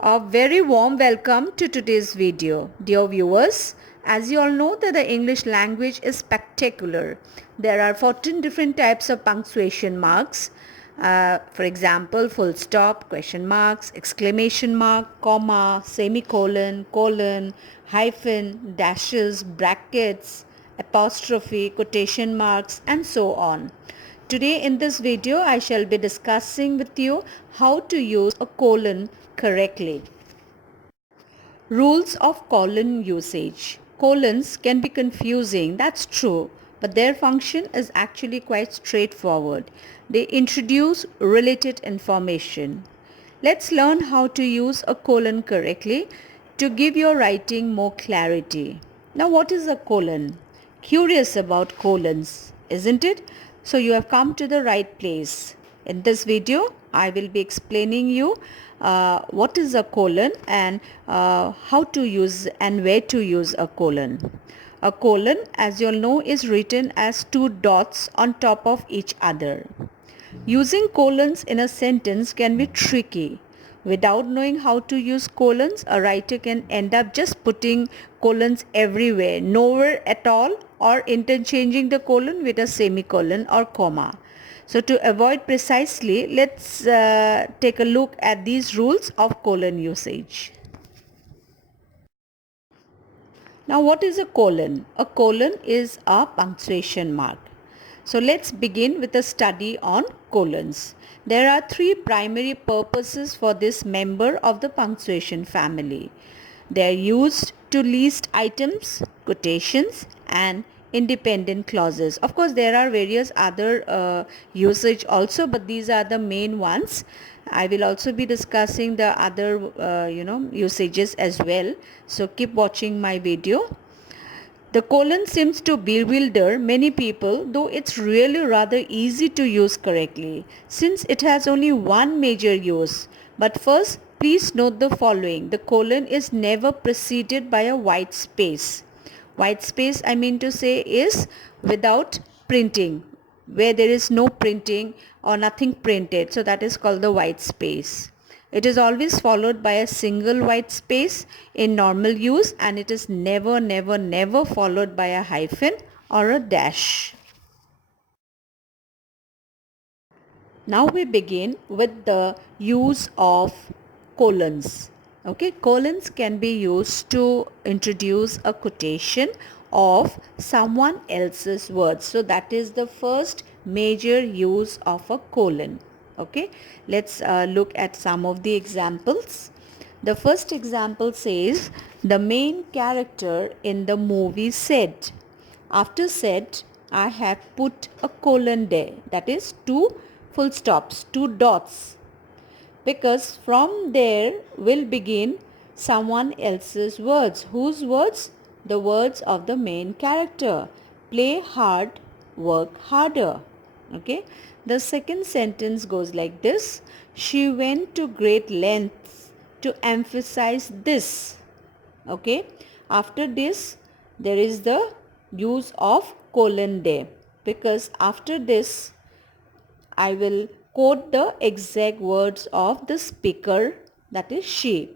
A very warm welcome to today's video. Dear viewers, as you all know that the English language is spectacular. There are 14 different types of punctuation marks. For example, full stop, question marks, exclamation mark, comma, semicolon, colon, hyphen, dashes, brackets, apostrophe, quotation marks, and so on. Today in this video, I shall be discussing with you how to use a colon correctly. Rules of colon usage. Colons can be confusing, that's true, but their function is actually quite straightforward. They introduce related information. Let's learn how to use a colon correctly to give your writing more clarity. Now, what is a colon? Curious about colons, isn't it? So you have come to the right place. In this video, I will be explaining you what is a colon and how to use and where to use a colon. A colon, as you all know, is written as two dots on top of each other. Using colons in a sentence can be tricky. Without knowing how to use colons, a writer can end up just putting colons everywhere, nowhere at all, or interchanging the colon with a semicolon or comma. So to avoid precisely, let's take a look at these rules of colon usage. Now what is a colon? A colon is a punctuation mark. So let's begin with a study on colons. There are three primary purposes for this member of the punctuation family. They are used to list items, quotations, and independent clauses. Of course, there are various other usage also, but these are the main ones. I will also be discussing the other usages as well. So keep watching my video. The colon seems to bewilder many people, though it's really rather easy to use correctly since it has only one major use. But first, please note the following. The colon is never preceded by a white space. White space, I mean to say, is without printing, where there is no printing or nothing printed. So that is called the white space. It is always followed by a single white space in normal use, and it is never followed by a hyphen or a dash. Now we begin with the use of colons. Okay, colons can be used to introduce a quotation of someone else's words. So that is the first major use of a colon. Okay, let's look at some of the examples. The first example says the main character in the movie said. After said, I have put a colon there, that is two full stops, two dots, because from there will begin someone else's words. Whose words? The words of the main character. Play hard, work harder. Okay. The second sentence goes like this. She went to great lengths to emphasize this. Okay. After this, there is the use of colon there, because after this I will quote the exact words of the speaker, that is she.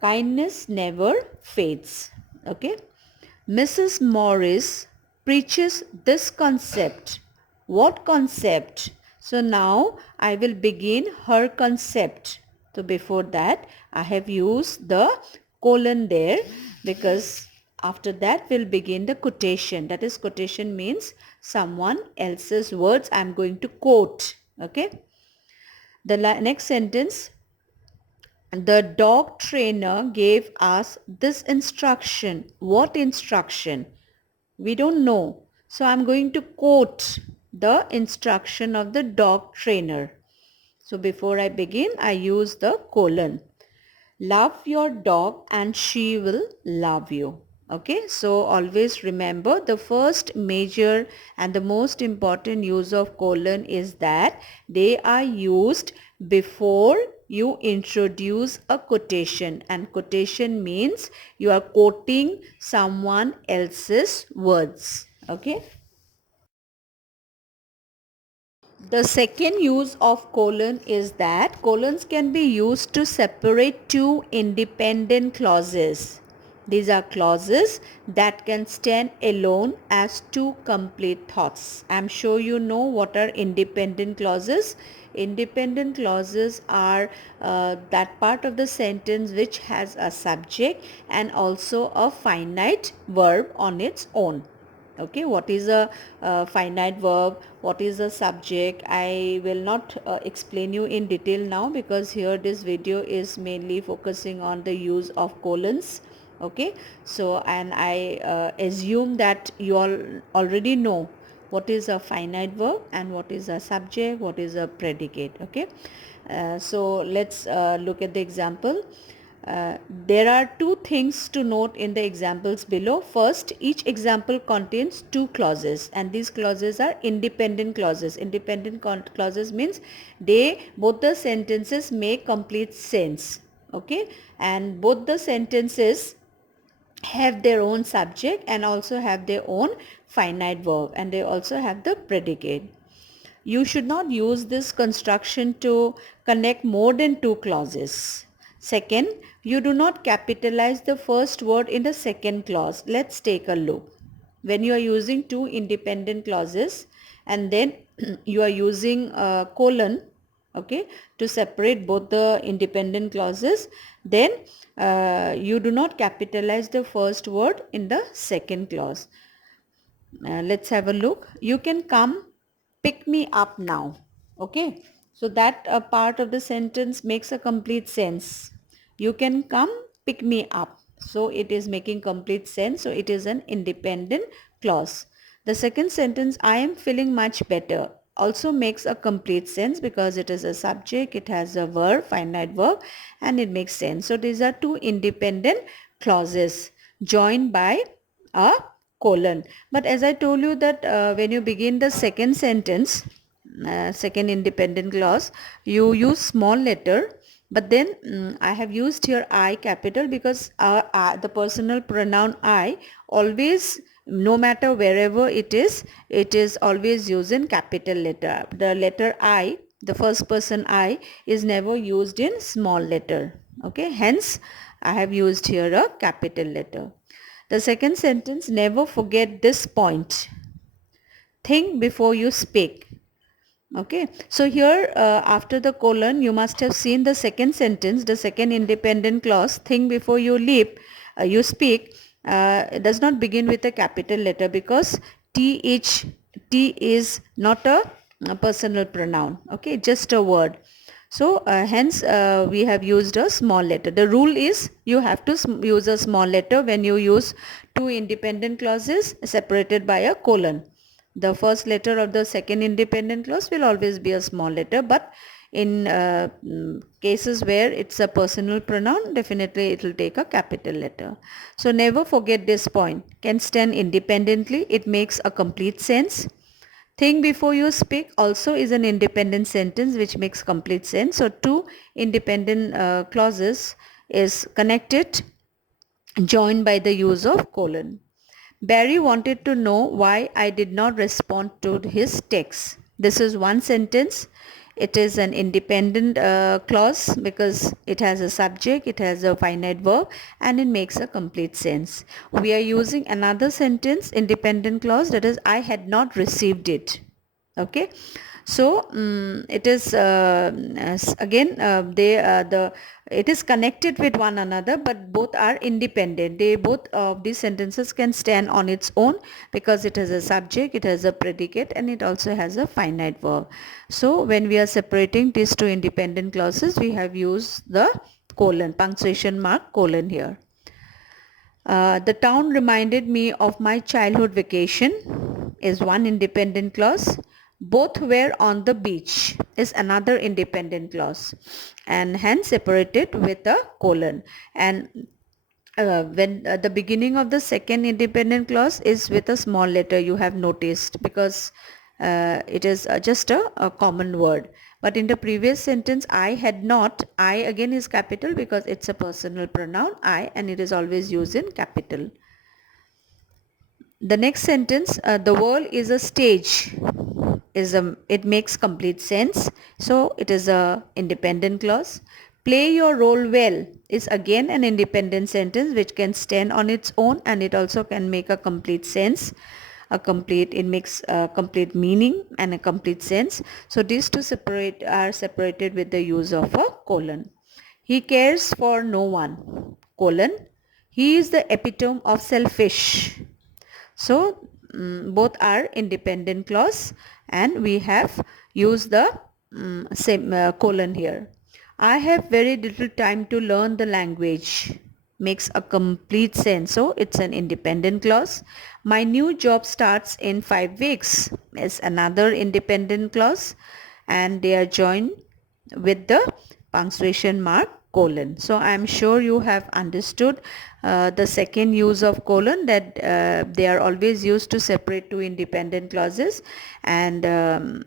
Kindness never fades. Okay. Mrs. Morris preaches this concept. What concept? So now I will begin her concept. So before that I have used the colon there, because after that will begin the quotation. That is, quotation means someone else's words I am going to quote. Okay. The next sentence, the dog trainer gave us this instruction. What instruction? We don't know. So I'm going to quote the instruction of the dog trainer. So before I begin, I use the colon. Love your dog and she will love you. Okay, so always remember the first major and the most important use of colon is that they are used before you introduce a quotation, and quotation means you are quoting someone else's words. Okay. The second use of colon is that colons can be used to separate two independent clauses. These are clauses that can stand alone as two complete thoughts. I'm sure you know what are independent clauses. Independent clauses are that part of the sentence which has a subject and also a finite verb on its own. Okay, what is a finite verb, what is a subject, I will not explain you in detail now, because here this video is mainly focusing on the use of colons. Okay, so and I assume that you all already know what is a finite verb and what is a subject, what is a predicate. Okay, so let's look at the example. There are two things to note in the examples below. First, each example contains two clauses, and these clauses are independent clauses. Independent clauses means both the sentences make complete sense. Okay, and both the sentences have their own subject and also have their own finite verb, and they also have the predicate. You should not use this construction to connect more than two clauses. Second, you do not capitalize the first word in the second clause. Let's take a look. When you are using two independent clauses and then you are using a colon, okay, to separate both the independent clauses, then you do not capitalize the first word in the second clause. Let's have a look. You can come pick me up now. Okay, so that part of the sentence makes a complete sense. You can come pick me up, so it is making complete sense, so it is an independent clause. The second sentence, I am feeling much better, also makes a complete sense because it is a subject, it has a verb, finite verb, and it makes sense. So these are two independent clauses joined by a colon. But as I told you that when you begin the second sentence, second independent clause, you use small letter, but then I have used here I capital because the personal pronoun I always, no matter wherever it is always used in capital letter. The letter I, the first person I, is never used in small letter. Okay, hence I have used here a capital letter. The second sentence, never forget this point. Think before you speak. Okay, so here after the colon, you must have seen the second sentence, the second independent clause, think before you you speak, does not begin with a capital letter because T is not a personal pronoun. Okay, just a word. So hence we have used a small letter. The rule is you have to use a small letter when you use two independent clauses separated by a colon. The first letter of the second independent clause will always be a small letter, but in cases where it's a personal pronoun, definitely it will take a capital letter. So never forget this point. Can stand independently. It makes a complete sense. Think before you speak also is an independent sentence which makes complete sense. So two independent clauses is connected, joined by the use of colon. Barry wanted to know why I did not respond to his text. This is one sentence. It is an independent clause because it has a subject, it has a finite verb, and it makes a complete sense. We are using another sentence, independent clause, that is I had not received it. Okay, so it is again it is connected with one another, but both are independent. They both of these sentences can stand on its own because it has a subject, it has a predicate, and it also has a finite verb. So when we are separating these two independent clauses, we have used the colon, punctuation mark colon here. The town reminded me of my childhood vacation is one independent clause. Both were on the beach is another independent clause, and hence separated with a colon. And when the beginning of the second independent clause is with a small letter, you have noticed, because it is just a common word. But in the previous sentence, I had not, I again is capital because it's a personal pronoun I, and it is always used in capital. The next sentence, the world is a stage, it makes complete sense, so it is a independent clause. Play your role well is again an independent sentence which can stand on its own, and it also can make a complete sense. It makes a complete meaning and a complete sense. So these two are separated with the use of a colon. He cares for no one, colon. He is the epitome of selfish. So both are independent clause, and we have used the same colon here. I have very little time to learn the language makes a complete sense, so it's an independent clause. My new job starts in 5 weeks is another independent clause, and they are joined with the punctuation mark colon. So I am sure you have understood the second use of colon, that they are always used to separate two independent clauses. And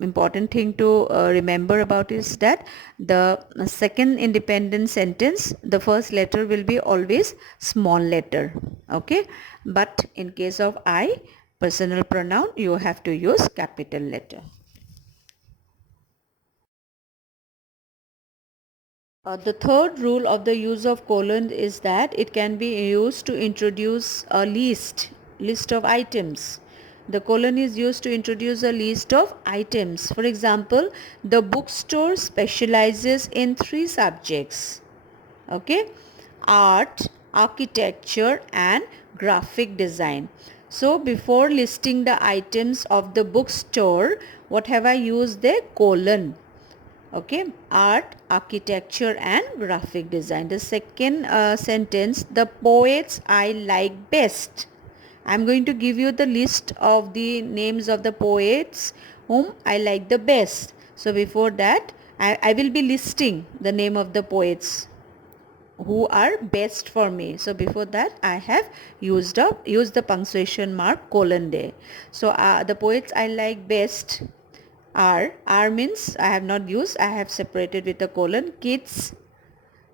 important thing to remember about is that the second independent sentence, the first letter will be always small letter, okay, but in case of I, personal pronoun, you have to use capital letter. The third rule of the use of colon is that it can be used to introduce a list of items. The colon is used to introduce a list of items. For example, the bookstore specializes in 3 subjects. Okay, art, architecture and graphic design. So before listing the items of the bookstore, what have I used there? Colon. Okay, art, architecture and graphic design. The second sentence, the poets I like best. I'm going to give you the list of the names of the poets whom I like the best. So before that, I will be listing the name of the poets who are best for me. So before that, I have used the punctuation mark colon there. So the poets I like best R means I have not used, I have separated with a colon. Keats,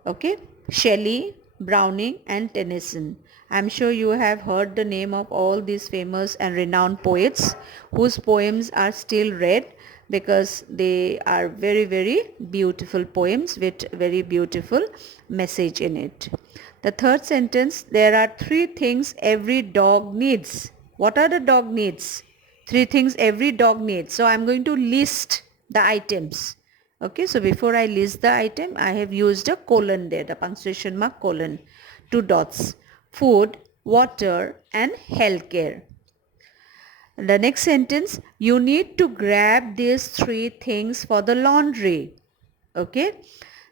okay, Shelley, Browning and Tennyson. I am sure you have heard the name of all these famous and renowned poets whose poems are still read, because they are very, very beautiful poems with very beautiful message in it. The third sentence, there are 3 things every dog needs. What are the dog needs? 3 things every dog needs. So I'm going to list the items. Okay, so before I list the item, I have used a colon there, the punctuation mark colon, 2 dots. Food, water and healthcare. The next sentence, you need to grab these 3 things for the laundry. Okay,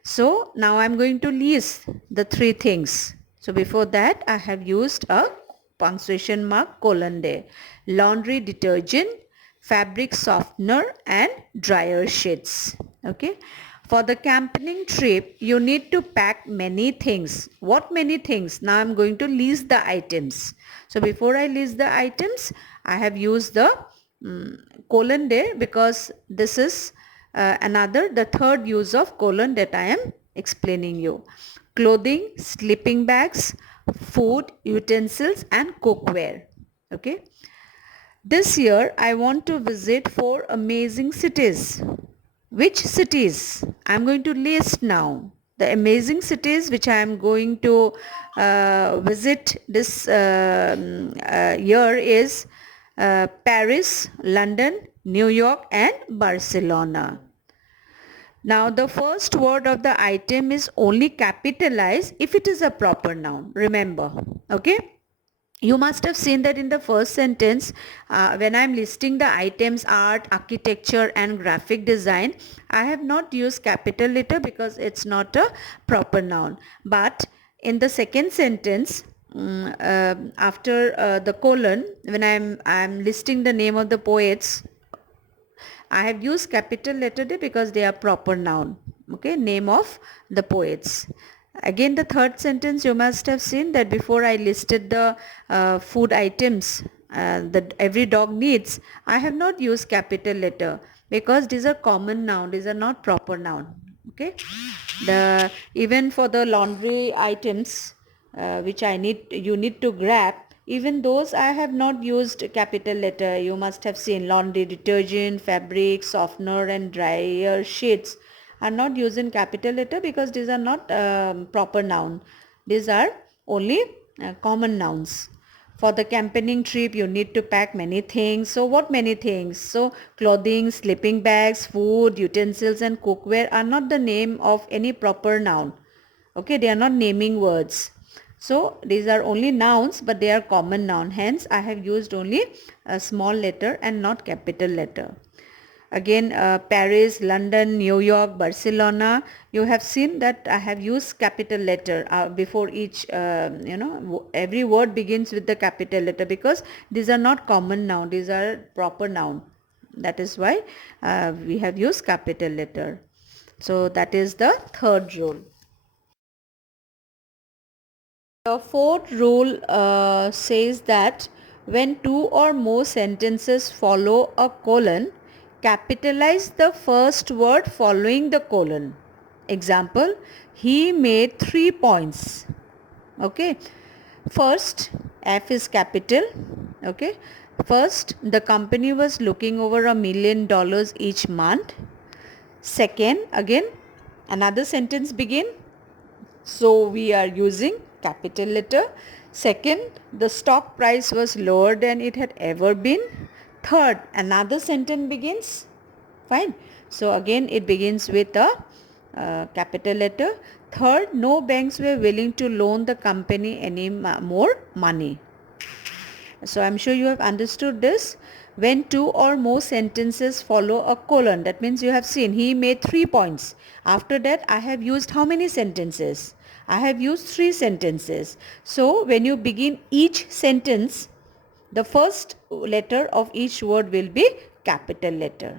so now I'm going to list the 3 things. So before that, I have used a punctuation mark colon there. Laundry detergent, fabric softener and dryer sheets. Okay, for the camping trip, you need to pack many things. What many things? Now I'm going to list the items. So before I list the items, I have used the colon there, because this is the third use of colon that I am explaining you. Clothing, sleeping bags, food, utensils and cookware. Okay. This year I want to visit 4 amazing cities. Which cities? I am going to list now. The amazing cities which I am going to visit this year is Paris, London, New York and Barcelona. Now the first word of the item is only capitalized if it is a proper noun. Remember, okay? You must have seen that in the first sentence, when I am listing the items art, architecture and graphic design, I have not used capital letter because it's not a proper noun. But in the second sentence, after the colon, when I'm listing the name of the poets, I have used capital letter D because they are proper noun. Okay, name of the poets. Again, the third sentence, you must have seen that before I listed the food items that every dog needs, I have not used capital letter because these are common noun, these are not proper noun. Okay, even for the laundry items which you need to grab, Even those I have not used capital letter. You must have seen laundry detergent, fabric, softener and dryer sheets are not used in capital letter because these are not proper noun. These are only common nouns. For the campaigning trip, you need to pack many things. So what many things? So clothing, sleeping bags, food, utensils and cookware are not the name of any proper noun. Okay, they are not naming words. So these are only nouns, but they are common noun. Hence, I have used only a small letter and not capital letter. Again, Paris, London, New York, Barcelona, you have seen that I have used capital letter before each, every word begins with the capital letter because these are not common noun, these are proper noun. That is why we have used capital letter. So that is the third rule. The fourth rule says that when two or more sentences follow a colon, capitalize the first word following the colon. Example, he made 3 points. Okay. First, F is capital. Okay. First, the company was looking over $1 million each month. Second, again, another sentence begin. So we are using capital letter. Second, the stock price was lower than it had ever been. Third, another sentence begins. Fine. So again it begins with a capital letter. Third, no banks were willing to loan the company any more money. So I'm sure you have understood this. When two or more sentences follow a colon, that means you have seen he made 3 points. After that I have used how many sentences? I have used 3 sentences. So when you begin each sentence, the first letter of each word will be capital letter.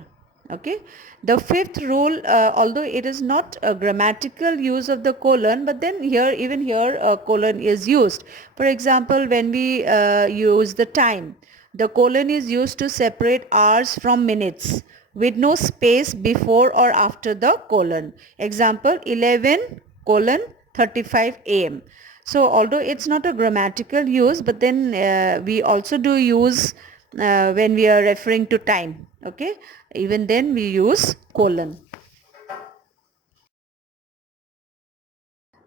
Okay. The fifth rule, although it is not a grammatical use of the colon, but then even here a colon is used. For example, when we use the time, the colon is used to separate hours from minutes with no space before or after the colon. Example, 11 colon 35 am. So although it's not a grammatical use, but then we also do use when we are referring to time. Okay, even then we use colon.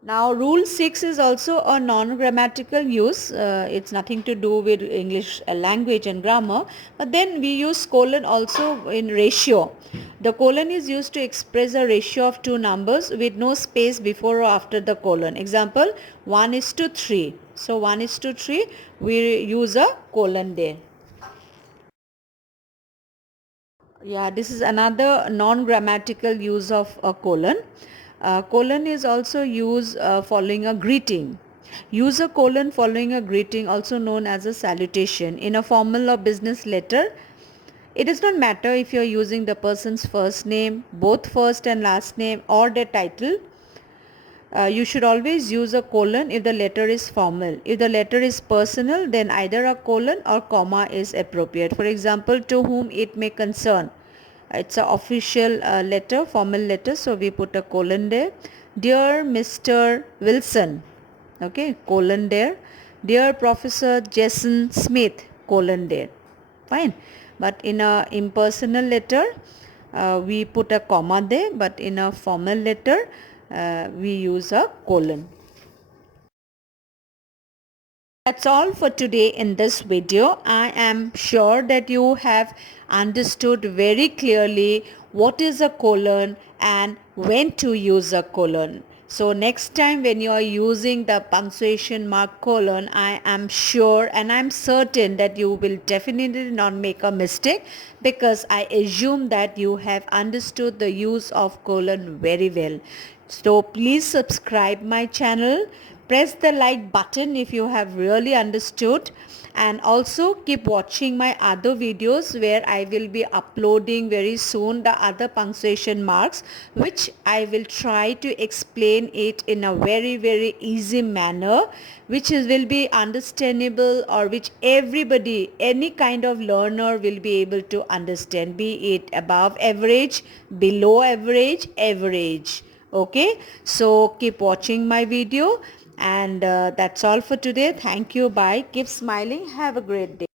Now rule 6 is also a non-grammatical use. It's nothing to do with English language and grammar, but then we use colon also in ratio. The colon is used to express a ratio of two numbers with no space before or after the colon. Example, 1:3. So 1:3, we use a colon there. Yeah, this is another non-grammatical use of a colon. Colon is also used following a greeting. Use a colon following a greeting, also known as a salutation. In a formal or business letter, it does not matter if you are using the person's first name, both first and last name, or their title. You should always use a colon if the letter is formal. If the letter is personal, then either a colon or comma is appropriate. For example, to whom it may concern. It's an official letter, formal letter, so we put a colon there. Dear Mr. Wilson, okay, colon there. Dear Professor Jason Smith, colon there. Fine. But in a impersonal letter, we put a comma there, but in a formal letter, we use a colon. That's all for today in this video. I am sure that you have understood very clearly what is a colon and when to use a colon. So next time when you are using the punctuation mark colon, I am sure and I am certain that you will definitely not make a mistake, because I assume that you have understood the use of colon very well. So please subscribe my channel. Press the like button if you have really understood, and also keep watching my other videos where I will be uploading very soon the other punctuation marks, which I will try to explain it in a very easy manner, which will be understandable, or which everybody, any kind of learner will be able to understand, be it above average, below average, average. Okay, so keep watching my video. And that's all for today. Thank you. Bye. Keep smiling. Have a great day.